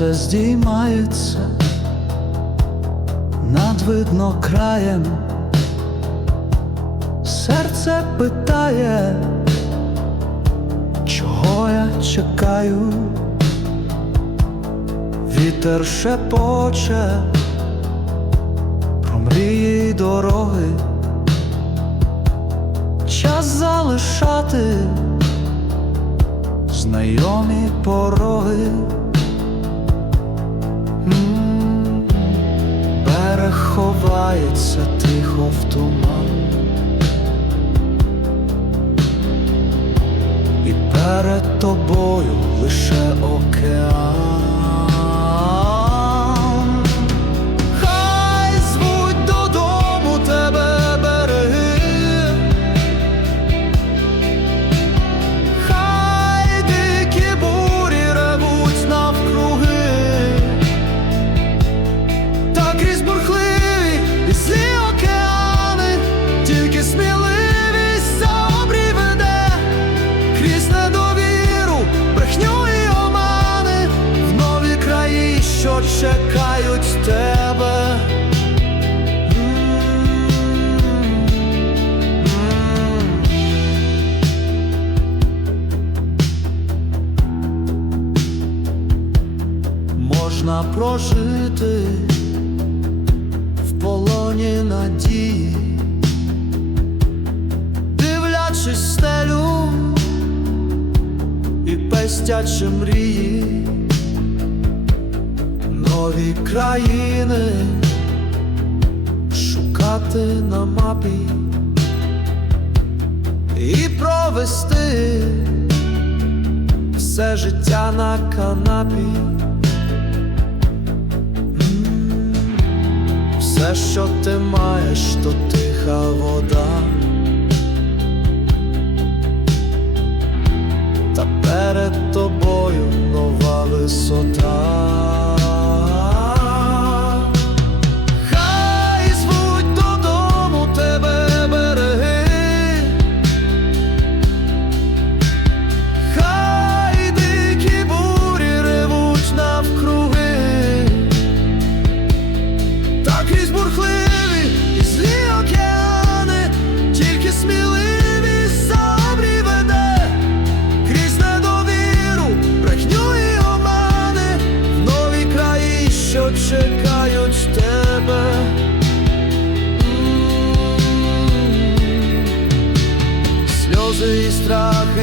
сонце здіймається над видно краєм, серце питає, чого я чекаю, вітер шепоче про мрії й дороги, час залишати знайомі пороги. М, Берег ховається тихо в туман. І перед тобою лише океан чекають тебе. Можна прожити в полоні надії, дивлячись стелю і пестячи мрії, нові країни шукати на мапі і провести все життя на канапі. Все, що ти маєш, то тиха вода.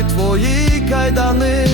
Твої кайдани,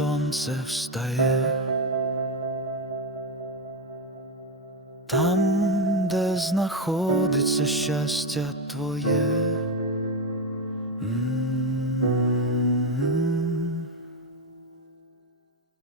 сонце встає. Там, де знаходиться щастя твоє.